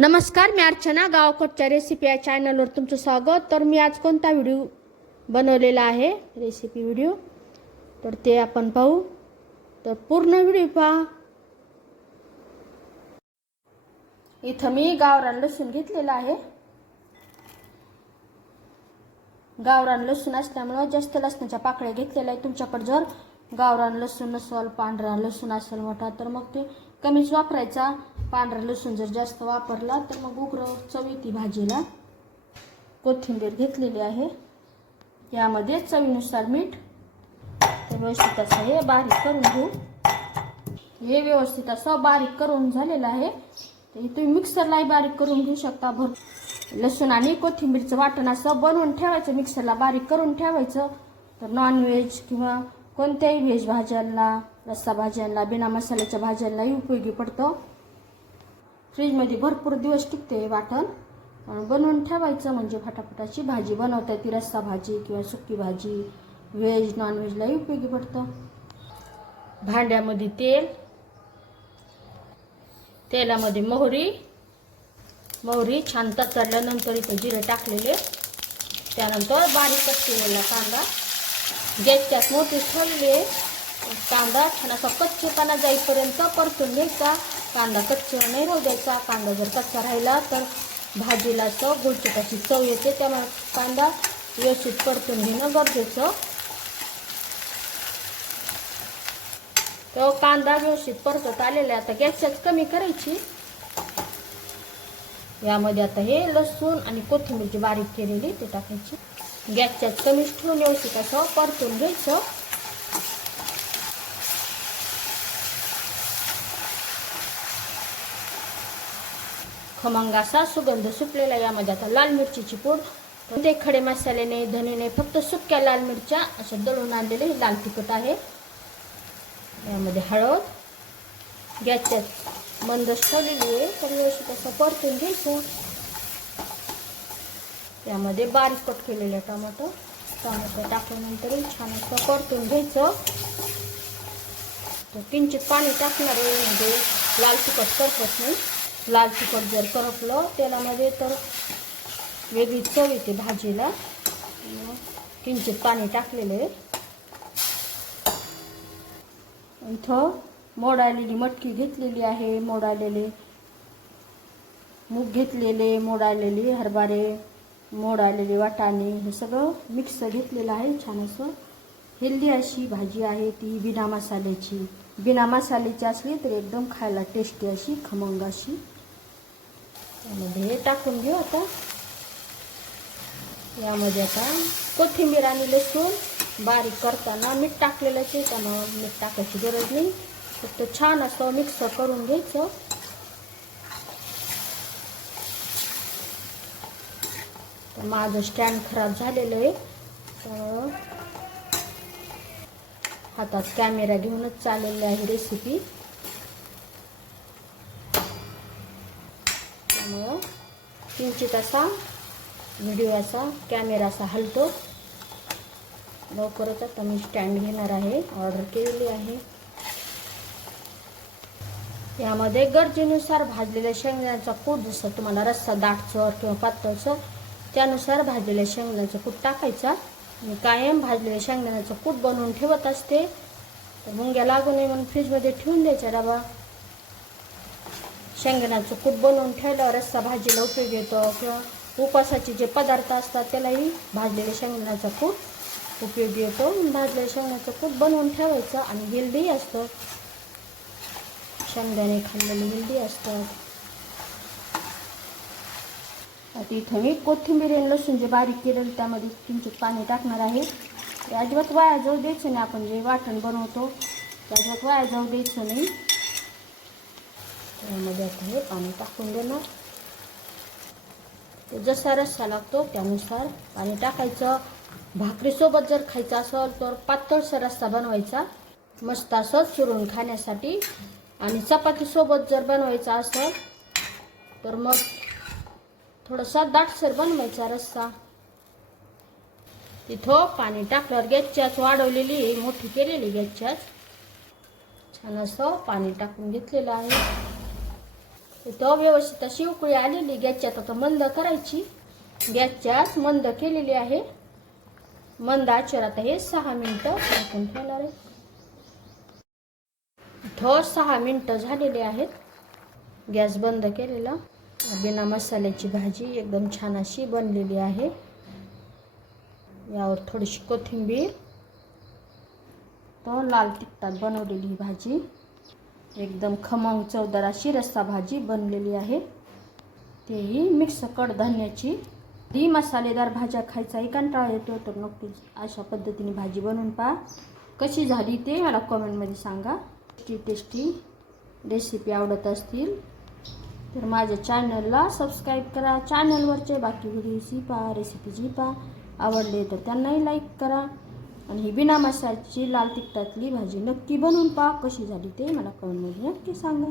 नमस्कार मी अर्चना गावकोटच्या रेसिपी या चॅनलवर तुमचं स्वागत. तर मी आज कोणता व्हिडिओ बनवलेला आहे? रेसिपी व्हिडिओ तर ते आपण पाहू. तर पूर्ण व्हिडिओ पहा. इथं मी गावरान लसूण घेतलेला आहे. गावरान लसूण असल्यामुळं जास्त लसणाच्या पाकळ्या घेतलेल्या आहे तुमच्याकडे जर गावरान लसूण नसेल पांढरा लसूण असेल मोठा तर मग ते कमीच वापरायचा. पांढरा लसूण जर जास्त वापरला तर मग उग्र चव येते भाजीला. कोथिंबीर घेतलेली आहे. यामध्ये चवीनुसार मीठ तर व्यवस्थित असं हे बारीक करून घेऊ. हे व्यवस्थित असं बारीक करून झालेलं आहे. तर तुम्ही मिक्सरलाही बारीक करून घेऊ शकता. भर लसूण आणि कोथिंबीरचं वाटण असं बनवून ठेवायचं. मिक्सरला बारीक करून ठेवायचं. तर नॉनव्हेज किंवा कोणत्याही व्हेज भाज्यांना रस्सा भाज्यांना बिना मसाल्याच्या भाज्यांनाही उपयोगी पडतं. फ्रीजमध्ये भरपूर दिवस टिकते हे वाटण. बनवून ठेवायचं म्हणजे फटाफटाची भाजी बनवता येते. रस्सा भाजी किंवा सुकी भाजी व्हेज नॉनव्हेजलाही उपयोगी पडतं. भांड्यामध्ये तेल तेलामध्ये मोहरी. मोहरी छान तचडल्यानंतर इथे जिरे टाकलेले. त्यानंतर बारीक कट केलेला कांदा. गॅसच्यात मोठी ठरले कांदा छान असा कच्चेपणा जाईपर्यंत परतून घ्यायचा. कांदा कच्चा नाही राहू द्यायचा. कांदा जर कच्चा राहिला तर भाजीला असं कशी चव येते. त्यामुळे कांदा व्यवस्थित परतून घेणं गरजेचं. तो कांदा व्यवस्थित परतत आलेला आहे. आता गॅसच्याच कमी करायची. यामध्ये आता हे लसूण आणि कोथिंबीरची बारीक केलेली ते टाकायची. गॅसच्याच कमीच ठेवून व्यवस्थित असं परतून घ्यायचं. खमंग असा सुगंध सुटलेला यामध्ये आता लाल मिरचीची पूड ते खडे मसाल्याने धनेने फक्त सुक्या लाल मिरच्या असं दळून आणलेले हे लाल तिखट आहे. यामध्ये हळद गॅसच्यात मंदच ठेवलेली आहे तर व्यवस्थित असं परतून घ्यायचं. त्यामध्ये बारीक कट केलेलं टमाटो टमाटो टाकल्यानंतर छान असं परतून घ्यायचं. तर किंचित पाणी टाकणार आहे म्हणजे लाल तिखट करपत नाही. लाल तिखट जर करपलं तेलामध्ये तर वेगळी चव येते भाजीला. किंचित पाणी टाकलेले इथं मोडालेली मटकी घेतलेली आहे. मोडालेले मूग घेतलेले मोड हरभरे मोडालेले वाटाणे हे सगळं मिक्स घेतलेलं आहे छान असं. हेल्दी अशी भाजी आहे ती बिना मसाल्याची. बिना मसाल्याची असली तर एकदम खायला टेस्टी अशी खमंग अशी. त्यामध्ये हे टाकून घेऊ आता. यामध्ये आता कोथिंबीर आणि लसूण बारीक करताना मीठ टाकलेलं आहे त्यामुळं मीठ टाकायची गरज नाही. फक्त छान असं मिक्स करून घ्यायचं. माझं स्टँड खराब झालेलं आहे. तर हातात कॅमेरा घेऊनच चाललेली आहे रेसिपी त्यामुळं किंचित असा व्हिडिओ असा कॅमेरा असा हलतो. लवकरच आता मी स्टँड घेणार आहे. ऑर्डर केलेली आहे. यामध्ये गरजेनुसार भाजलेल्या शेंगदाण्याचा कूट जसं तुम्हाला रस्सा दाटसर किंवा पातळसर त्यानुसार भाजलेल्या शेंगदाण्याचा कूट टाकायचा. मी कायम भाजलेल्या शेंगदाण्याचं कूट बनवून ठेवत असते. तर मुंग्या लागू नये म्हणून फ्रीजमध्ये ठेवून द्यायचा डबा. शेंगदाण्याचं कूट बनवून ठेवल्यावर रस्सा भाजीला उपयोग येतो किंवा उपासाचे जे पदार्थ असतात त्यालाही भाजलेल्या शेंगदाण्याचा कूट उपयोगी येतो. भाजलेल्या शेंगदाण्याचं कूट बनवून ठेवायचं आणि हेल्दी असतं. शेंगदाणे खाल्लेले हेल्दी असतात. आता इथं मी कोथिंबीर आणि लसूण जे बारीक केलेलं त्यामध्ये किंचित पाणी टाकणार आहे. ते अजिबात वाया जाऊ द्यायचं नाही. आपण जे वाटण बनवतो ते अजिबात वाया जाऊ द्यायचं नाही. त्यामध्ये आता हे पाणी टाकून देणार. ते जसा रस्सा लागतो त्यानुसार पाणी टाकायचं. भाकरीसोबत जर खायचं असेल तर पातळसर रस्सा बनवायचा. मस्त असं चुरून खाण्यासाठी. आणि चपातीसोबत जर बनवायचं असेल तर मग थोडासा दाटसर बनवायचा रस्सा. तिथं पाणी टाकल्यावर गॅसच्याच वाढवलेली मोठी केलेली गॅसच्याच. छान असं पाणी टाकून घेतलेलं आहे. तिथं व्यवस्थित अशी उकळी आलेली गॅसच्यात. आता मंद करायची. गॅसच्यात मंद केलेली आहे. मंद आचेवर आता हे सहा मिनटं टाकून ठेवणार आहे. इथं सहा मिनटं झालेली आहेत. गॅस बंद केलेला. बिना मसाल्याची भाजी एकदम छान अशी बनलेली आहे. यावर थोडीशी कोथिंबीर तो लाल तिखटात बनवलेली ही भाजी. एकदम खमंग चवदार अशी रस्सा भाजी बनलेली आहे. तेही मिक्स कडधान्याची ती मसालेदार भाज्या खायचाही कंटाळा येतो तर नक्कीच अशा पद्धतीने भाजी बनवून पहा. कशी झाली ते मला कमेंटमध्ये सांगा. टेस्टी टेस्टी रेसिपी आवडत असतील तर माझ्या चॅनलला सबस्क्राईब करा. चॅनलवरचे बाकी व्हिडिओची पहा रेसिपीची पहा आवडले तर त्यांनाही लाईक करा. आणि ही बिना मसाल्याची लाल तिखटातली भाजी नक्की बनवून पहा. कशी झाली ते मला कमेंटमध्ये नक्की सांगा.